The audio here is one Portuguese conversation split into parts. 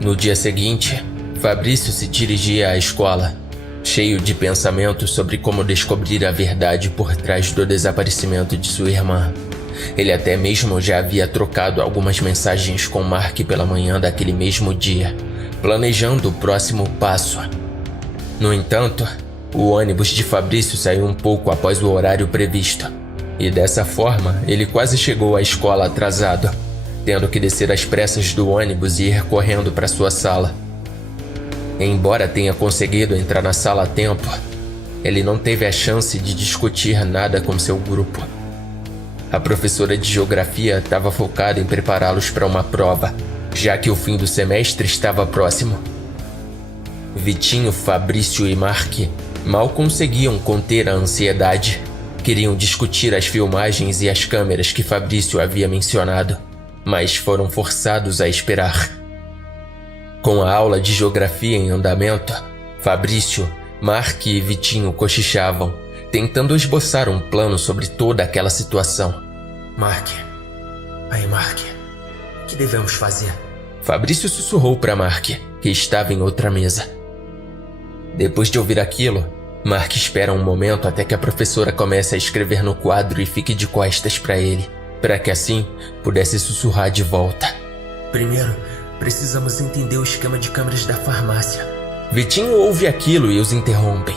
No dia seguinte, Fabrício se dirigia à escola, cheio de pensamentos sobre como descobrir a verdade por trás do desaparecimento de sua irmã. Ele até mesmo já havia trocado algumas mensagens com Mark pela manhã daquele mesmo dia, planejando o próximo passo. No entanto, o ônibus de Fabrício saiu um pouco após o horário previsto, e dessa forma ele quase chegou à escola atrasado, tendo que descer às pressas do ônibus e ir correndo para sua sala. Embora tenha conseguido entrar na sala a tempo, ele não teve a chance de discutir nada com seu grupo. A professora de geografia estava focada em prepará-los para uma prova, já que o fim do semestre estava próximo. Vitinho, Fabrício e Mark mal conseguiam conter a ansiedade. Queriam discutir as filmagens e as câmeras que Fabrício havia mencionado, mas foram forçados a esperar. Com a aula de geografia em andamento, Fabrício, Mark e Vitinho cochichavam, tentando esboçar um plano sobre toda aquela situação. Mark, o que devemos fazer? Fabrício sussurrou para Mark, que estava em outra mesa. Depois de ouvir aquilo, Mark espera um momento até que a professora comece a escrever no quadro e fique de costas para ele, para que assim pudesse sussurrar de volta. Primeiro, precisamos entender o esquema de câmeras da farmácia. Vitinho ouve aquilo e os interrompem.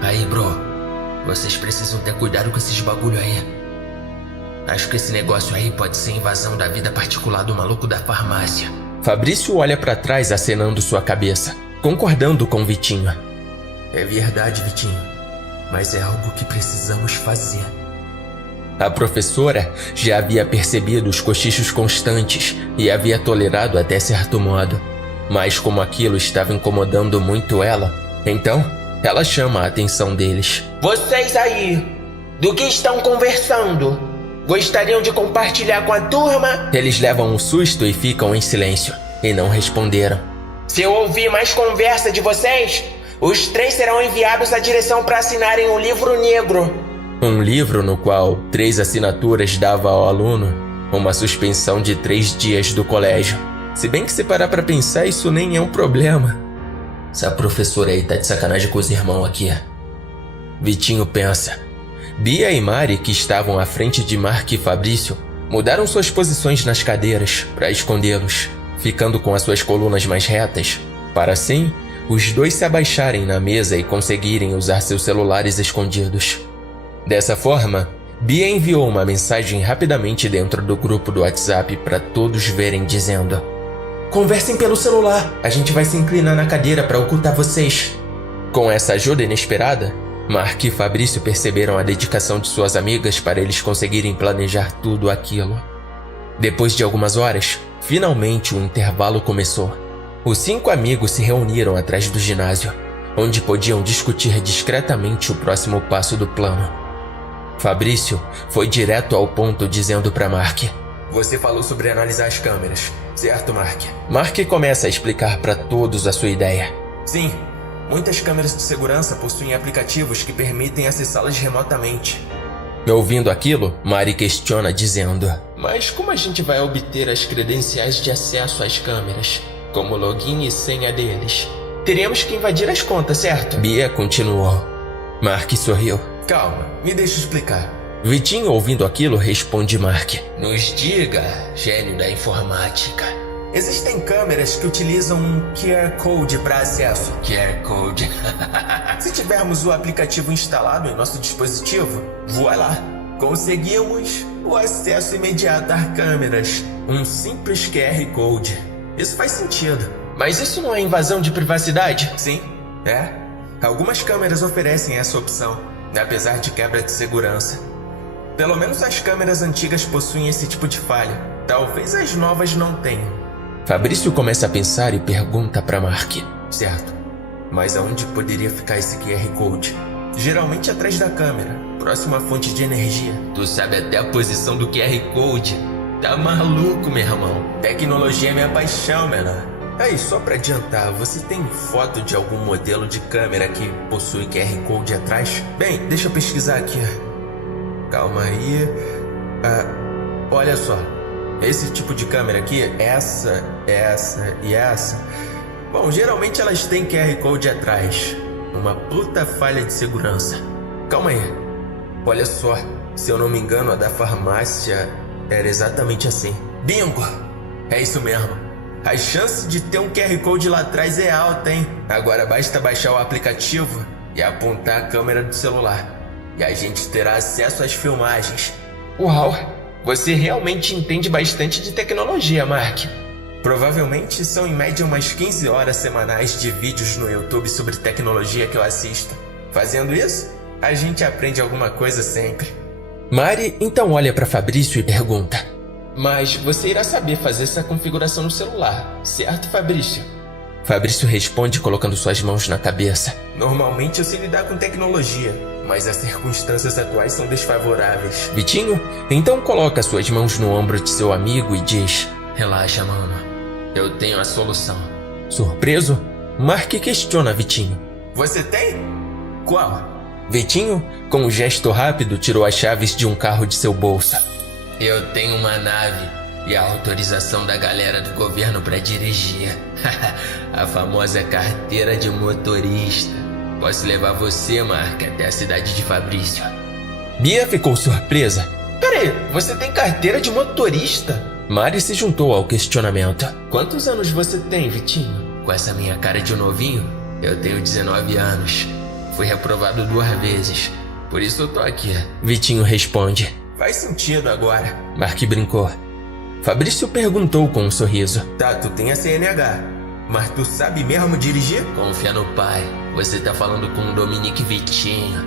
Aí, bro, vocês precisam ter cuidado com esses bagulho aí. Acho que esse negócio aí pode ser invasão da vida particular do maluco da farmácia. Fabrício olha para trás acenando sua cabeça, concordando com Vitinho. É verdade, Vitinho, mas é algo que precisamos fazer. A professora já havia percebido os cochichos constantes e havia tolerado até certo modo. Mas como aquilo estava incomodando muito ela, então ela chama a atenção deles. Vocês aí, do que estão conversando? Gostariam de compartilhar com a turma? Eles levam um susto e ficam em silêncio, e não responderam. Se eu ouvir mais conversa de vocês, os 3 serão enviados à direção para assinarem o livro negro. Um livro no qual 3 assinaturas dava ao aluno uma suspensão de 3 dias do colégio. Se bem que se parar pra pensar, isso nem é um problema. Essa professora aí tá de sacanagem com os irmãos aqui. Vitinho pensa. Bia e Mari, que estavam à frente de Mark e Fabrício, mudaram suas posições nas cadeiras para escondê-los, ficando com as suas colunas mais retas, para assim os dois se abaixarem na mesa e conseguirem usar seus celulares escondidos. Dessa forma, Bia enviou uma mensagem rapidamente dentro do grupo do WhatsApp para todos verem, dizendo: conversem pelo celular, a gente vai se inclinar na cadeira para ocultar vocês. Com essa ajuda inesperada, Mark e Fabrício perceberam a dedicação de suas amigas para eles conseguirem planejar tudo aquilo. Depois de algumas horas, finalmente o intervalo começou. Os 5 amigos se reuniram atrás do ginásio, onde podiam discutir discretamente o próximo passo do plano. Fabrício foi direto ao ponto, dizendo para Mark: você falou sobre analisar as câmeras, certo, Mark? Mark começa a explicar para todos a sua ideia. Sim, muitas câmeras de segurança possuem aplicativos que permitem acessá-las remotamente. Ouvindo aquilo, Mari questiona, dizendo: mas como a gente vai obter as credenciais de acesso às câmeras? Como login e senha deles? Teríamos que invadir as contas, certo? Bia continuou. Mark sorriu. Calma, me deixa explicar. Vitinho, ouvindo aquilo, responde Mark: nos diga, gênio da informática. Existem câmeras que utilizam um QR Code para acesso. QR Code. Se tivermos o aplicativo instalado em nosso dispositivo, voa lá. Conseguimos o acesso imediato às câmeras. Um simples QR Code. Isso faz sentido. Mas isso não é invasão de privacidade? Sim, é. Algumas câmeras oferecem essa opção, apesar de quebra de segurança. Pelo menos as câmeras antigas possuem esse tipo de falha. Talvez as novas não tenham. Fabrício começa a pensar e pergunta para Mark: certo, mas aonde poderia ficar esse QR Code? Geralmente atrás da câmera, próximo à fonte de energia. Tu sabe até a posição do QR Code. Tá maluco, meu irmão. Tecnologia é minha paixão, menor. Aí, só pra adiantar, você tem foto de algum modelo de câmera que possui QR Code atrás? Bem, deixa eu pesquisar aqui. Calma aí. Olha só. Esse tipo de câmera aqui, essa essa e essa. Bom, geralmente elas têm QR Code atrás. Uma puta falha de segurança. Calma aí. Olha só, se eu não me engano, a da farmácia era exatamente assim. Bingo! É isso mesmo. A chance de ter um QR Code lá atrás é alta, hein? Agora basta baixar o aplicativo e apontar a câmera do celular. E a gente terá acesso às filmagens. Uau! Você realmente entende bastante de tecnologia, Mark. Provavelmente são em média umas 15 horas semanais de vídeos no YouTube sobre tecnologia que eu assisto. Fazendo isso, a gente aprende alguma coisa sempre. Mari então olha para Fabrício e pergunta: Mas você irá saber fazer essa configuração no celular, certo, Fabrício? Fabrício responde colocando suas mãos na cabeça. Normalmente eu sei lidar com tecnologia, mas as circunstâncias atuais são desfavoráveis. Vitinho então coloca suas mãos no ombro de seu amigo e diz: Relaxa, mano. Eu tenho a solução. Surpreso, Mark questiona Vitinho. Você tem? Qual? Vitinho, com um gesto rápido, tirou as chaves de um carro de seu bolso. Eu tenho uma nave e a autorização da galera do governo para dirigir. A famosa carteira de motorista. Posso levar você, Mark, até a cidade de Fabrício. Bia ficou surpresa. Peraí, você tem carteira de motorista? Mari se juntou ao questionamento. Quantos anos você tem, Vitinho? Com essa minha cara de novinho, eu tenho 19 anos. Fui reprovado 2 vezes, por isso eu tô aqui. Vitinho responde. Faz sentido agora. Mark brincou. Fabrício perguntou com um sorriso. Tá, tu tem a CNH, mas tu sabe mesmo dirigir? Confia no pai, você tá falando com o Dominique Vitinho.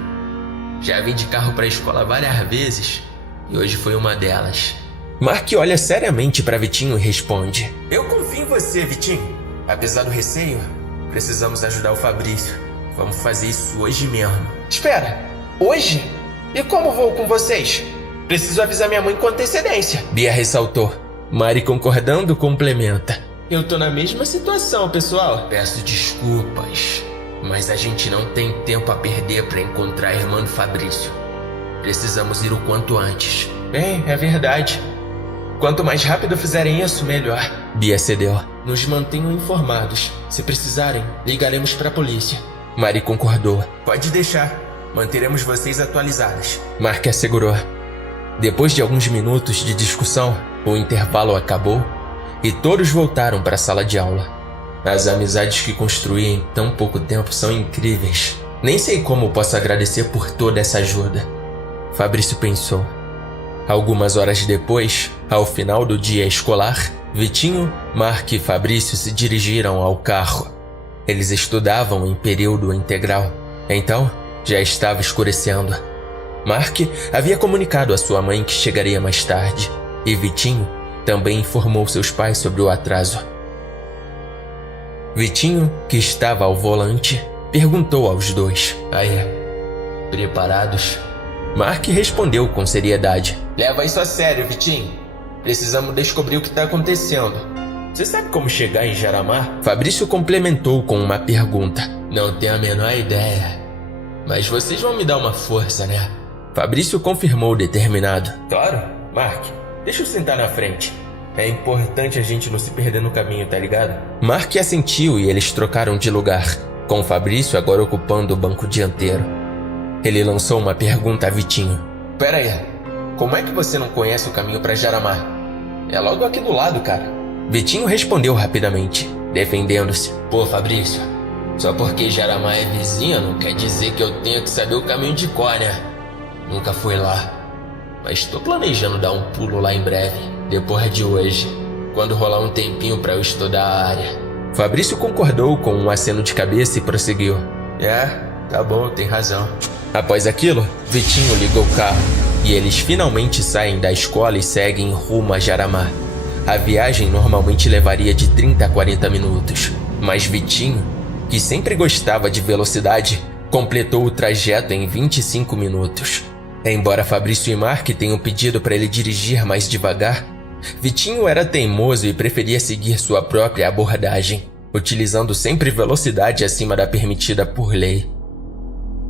Já vim de carro pra escola várias vezes, e hoje foi uma delas. Mark olha seriamente para Vitinho e responde: Eu confio em você, Vitinho. Apesar do receio, precisamos ajudar o Fabrício. Vamos fazer isso hoje mesmo. Espera, hoje? E como vou com vocês? Preciso avisar minha mãe com antecedência. Bia ressaltou. Mari, concordando, complementa: Eu tô na mesma situação, pessoal. Peço desculpas, mas a gente não tem tempo a perder para encontrar a irmã do Fabrício. Precisamos ir o quanto antes. Bem, é verdade. Quanto mais rápido fizerem isso, melhor. Bia cedeu. Nos mantenham informados. Se precisarem, ligaremos para a polícia. Mari concordou. Pode deixar. Manteremos vocês atualizadas. Mark assegurou. Depois de alguns minutos de discussão, o intervalo acabou e todos voltaram para a sala de aula. As amizades que construí em tão pouco tempo são incríveis. Nem sei como posso agradecer por toda essa ajuda. Fabrício pensou. Algumas horas depois, ao final do dia escolar, Vitinho, Mark e Fabrício se dirigiram ao carro. Eles estudavam em período integral, então já estava escurecendo. Mark havia comunicado à sua mãe que chegaria mais tarde, e Vitinho também informou seus pais sobre o atraso. Vitinho, que estava ao volante, perguntou aos dois: Aí, preparados? Mark respondeu com seriedade: Leva isso a sério, Vitinho. Precisamos descobrir o que está acontecendo. Você sabe como chegar em Jaramar? Fabrício complementou com uma pergunta. Não tenho a menor ideia. Mas vocês vão me dar uma força, né? Fabrício confirmou determinado. Claro, Mark. Deixa eu sentar na frente. É importante a gente não se perder no caminho, tá ligado? Mark assentiu e eles trocaram de lugar, com Fabrício agora ocupando o banco dianteiro. Ele lançou uma pergunta a Vitinho. Pera aí, como é que você não conhece o caminho para Jaramar? É logo aqui do lado, cara. Vitinho respondeu rapidamente, defendendo-se. Pô, Fabrício, só porque Jaramar é vizinho não quer dizer que eu tenho que saber o caminho de cor, né? Nunca fui lá, mas tô planejando dar um pulo lá em breve, depois de hoje, quando rolar um tempinho pra eu estudar a área. Fabrício concordou com um aceno de cabeça e prosseguiu. Tá bom, tem razão. Após aquilo, Vitinho ligou o carro e eles finalmente saem da escola e seguem rumo a Jaramar. A viagem normalmente levaria de 30 a 40 minutos, mas Vitinho, que sempre gostava de velocidade, completou o trajeto em 25 minutos. Embora Fabrício e Mark tenham pedido para ele dirigir mais devagar, Vitinho era teimoso e preferia seguir sua própria abordagem, utilizando sempre velocidade acima da permitida por lei.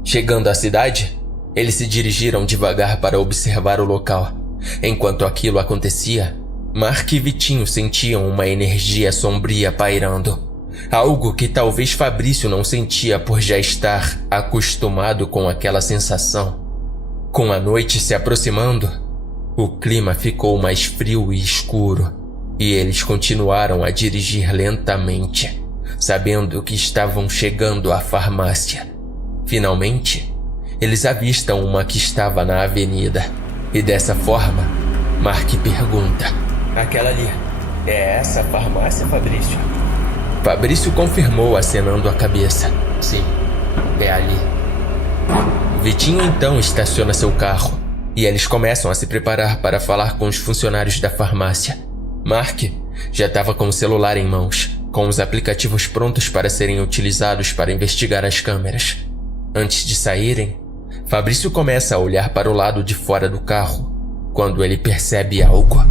Chegando à cidade, eles se dirigiram devagar para observar o local. Enquanto aquilo acontecia, Mark e Vitinho sentiam uma energia sombria pairando. Algo que talvez Fabrício não sentia por já estar acostumado com aquela sensação. Com a noite se aproximando, o clima ficou mais frio e escuro, e eles continuaram a dirigir lentamente, sabendo que estavam chegando à farmácia. Finalmente, eles avistam uma que estava na avenida, e dessa forma, Mark pergunta: Aquela ali, é essa a farmácia, Fabrício? Fabrício confirmou acenando a cabeça. Sim, é ali. Vitinho então estaciona seu carro, e eles começam a se preparar para falar com os funcionários da farmácia. Mark já estava com o celular em mãos, com os aplicativos prontos para serem utilizados para investigar as câmeras. Antes de saírem, Fabrício começa a olhar para o lado de fora do carro, quando ele percebe algo.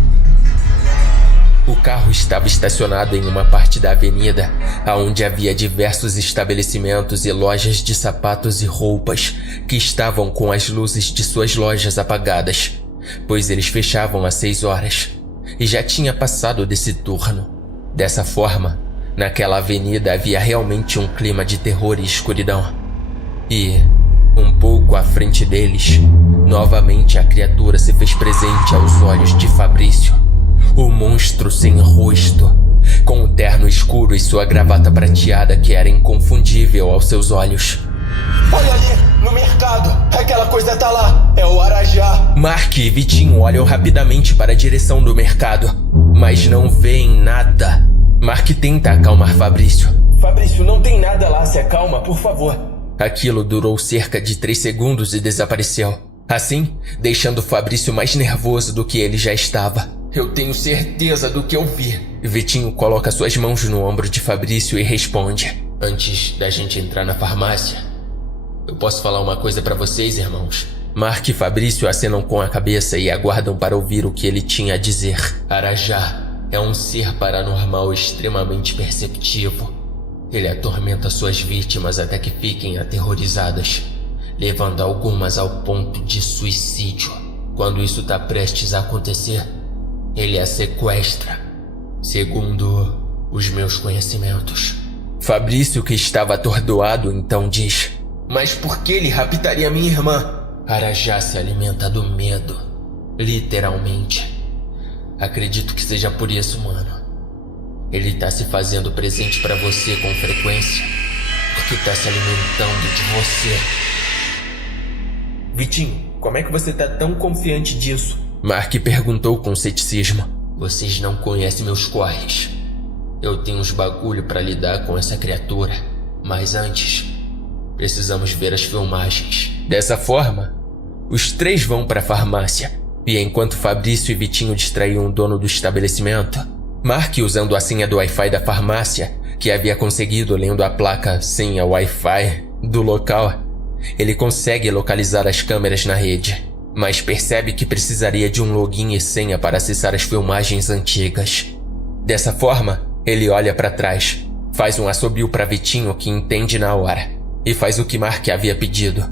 O carro estava estacionado em uma parte da avenida, onde havia diversos estabelecimentos e lojas de sapatos e roupas que estavam com as luzes de suas lojas apagadas, pois eles fechavam às 6 horas, e já tinha passado desse turno. Dessa forma, naquela avenida havia realmente um clima de terror e escuridão. E, um pouco à frente deles, novamente a criatura se fez presente aos olhos de Fabrício. O monstro sem rosto, com o terno escuro e sua gravata prateada que era inconfundível aos seus olhos. Olha ali, no mercado, aquela coisa tá lá, é o Arajá. Mark e Vitinho olham rapidamente para a direção do mercado, mas não veem nada. Mark tenta acalmar Fabrício. Fabrício, não tem nada lá, se acalma, por favor. Aquilo durou cerca de 3 segundos e desapareceu. Assim, deixando Fabrício mais nervoso do que ele já estava. Eu tenho certeza do que eu vi. Vitinho coloca suas mãos no ombro de Fabrício e responde: Antes da gente entrar na farmácia, eu posso falar uma coisa pra vocês, irmãos? Mark e Fabrício acenam com a cabeça e aguardam para ouvir o que ele tinha a dizer. Arajá é um ser paranormal extremamente perceptivo. Ele atormenta suas vítimas até que fiquem aterrorizadas, levando algumas ao ponto de suicídio. Quando isso tá prestes a acontecer, ele a sequestra, segundo os meus conhecimentos. Fabrício, que estava atordoado, então diz: Mas por que ele raptaria minha irmã? Arajá se alimenta do medo, literalmente. Acredito que seja por isso, mano. Ele tá se fazendo presente pra você com frequência, porque tá se alimentando de você. Vitinho, como é que você tá tão confiante disso? Mark perguntou com ceticismo. Vocês não conhecem meus corres. Eu tenho uns bagulho pra lidar com essa criatura, mas antes, precisamos ver as filmagens. Dessa forma, os 3 vão para a farmácia, e enquanto Fabrício e Vitinho distraíam o dono do estabelecimento, Mark, usando a senha do Wi-Fi da farmácia, que havia conseguido lendo a placa senha Wi-Fi do local, ele consegue localizar as câmeras na rede, mas percebe que precisaria de um login e senha para acessar as filmagens antigas. Dessa forma, ele olha para trás, faz um assobio para Vitinho, que entende na hora, e faz o que Mark havia pedido.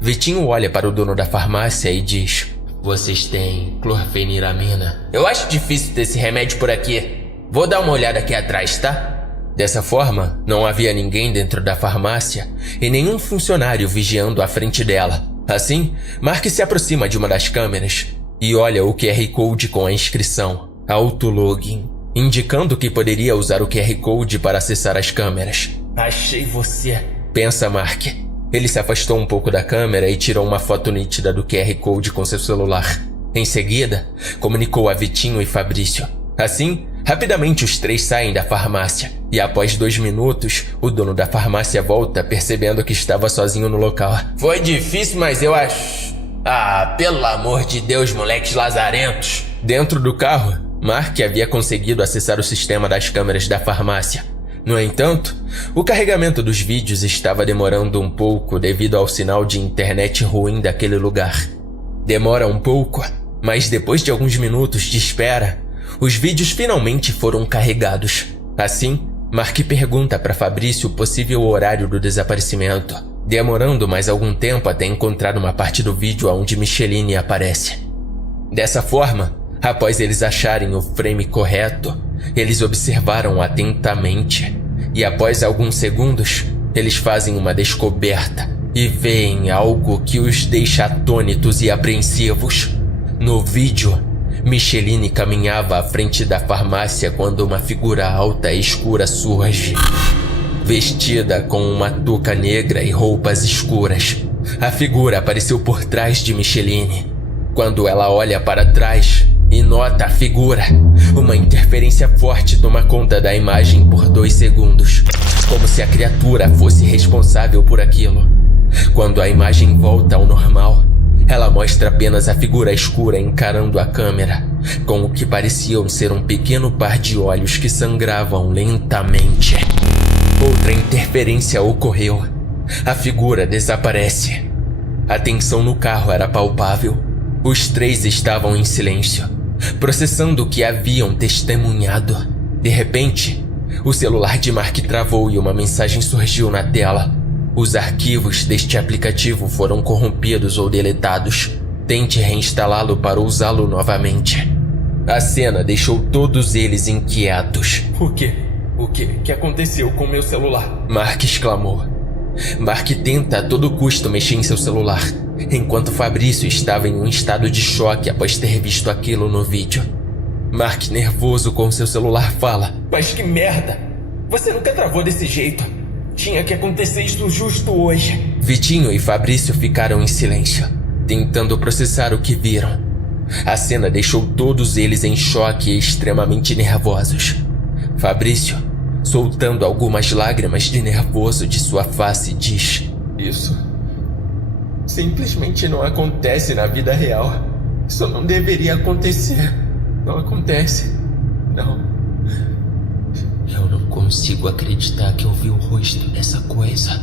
Vitinho olha para o dono da farmácia e diz: Vocês têm clorfeniramina? Eu acho difícil ter esse remédio por aqui. Vou dar uma olhada aqui atrás, tá? Dessa forma, não havia ninguém dentro da farmácia e nenhum funcionário vigiando à frente dela. Assim, Mark se aproxima de uma das câmeras e olha o QR Code com a inscrição Autologin, indicando que poderia usar o QR Code para acessar as câmeras. Achei você, pensa Mark. Ele se afastou um pouco da câmera e tirou uma foto nítida do QR Code com seu celular. Em seguida, comunicou a Vitinho e Fabrício. Assim, rapidamente os 3 saem da farmácia, e após 2 minutos, o dono da farmácia volta, percebendo que estava sozinho no local. Foi difícil, mas eu acho... Ah, pelo amor de Deus, moleques lazarentos. Dentro do carro, Mark havia conseguido acessar o sistema das câmeras da farmácia. No entanto, o carregamento dos vídeos estava demorando um pouco devido ao sinal de internet ruim daquele lugar. Demora um pouco, mas depois de alguns minutos de espera, os vídeos finalmente foram carregados. Assim, Mark pergunta para Fabrício o possível horário do desaparecimento, demorando mais algum tempo até encontrar uma parte do vídeo onde Micheline aparece. Dessa forma, Após eles acharem o frame correto, eles observaram atentamente. E após alguns segundos, eles fazem uma descoberta e veem algo que os deixa atônitos e apreensivos. No vídeo, Micheline caminhava à frente da farmácia quando uma figura alta e escura surge. Vestida com uma touca negra e roupas escuras, a figura apareceu por trás de Micheline. Quando ela olha para trás e nota a figura, uma interferência forte toma conta da imagem por 2 segundos, como se a criatura fosse responsável por aquilo. Quando a imagem volta ao normal, ela mostra apenas a figura escura encarando a câmera, com o que pareciam ser um pequeno par de olhos que sangravam lentamente. Outra interferência ocorreu. A figura desaparece. A tensão no carro era palpável. Os 3 estavam em silêncio, processando o que haviam testemunhado. De repente, o celular de Mark travou e uma mensagem surgiu na tela. Os arquivos deste aplicativo foram corrompidos ou deletados. Tente reinstalá-lo para usá-lo novamente. A cena deixou todos eles inquietos. O quê? O que aconteceu com meu celular? Mark exclamou. Mark tenta a todo custo mexer em seu celular, enquanto Fabrício estava em um estado de choque após ter visto aquilo no vídeo. Mark, nervoso com seu celular, fala: Mas que merda! Você nunca travou desse jeito. Tinha que acontecer isto justo hoje. Vitinho e Fabrício ficaram em silêncio, tentando processar o que viram. A cena deixou todos eles em choque e extremamente nervosos. Fabrício, soltando algumas lágrimas de nervoso de sua face, diz: Isso simplesmente não acontece na vida real. Isso não deveria acontecer. Não acontece. Não. Eu não consigo acreditar que eu vi o rosto dessa coisa.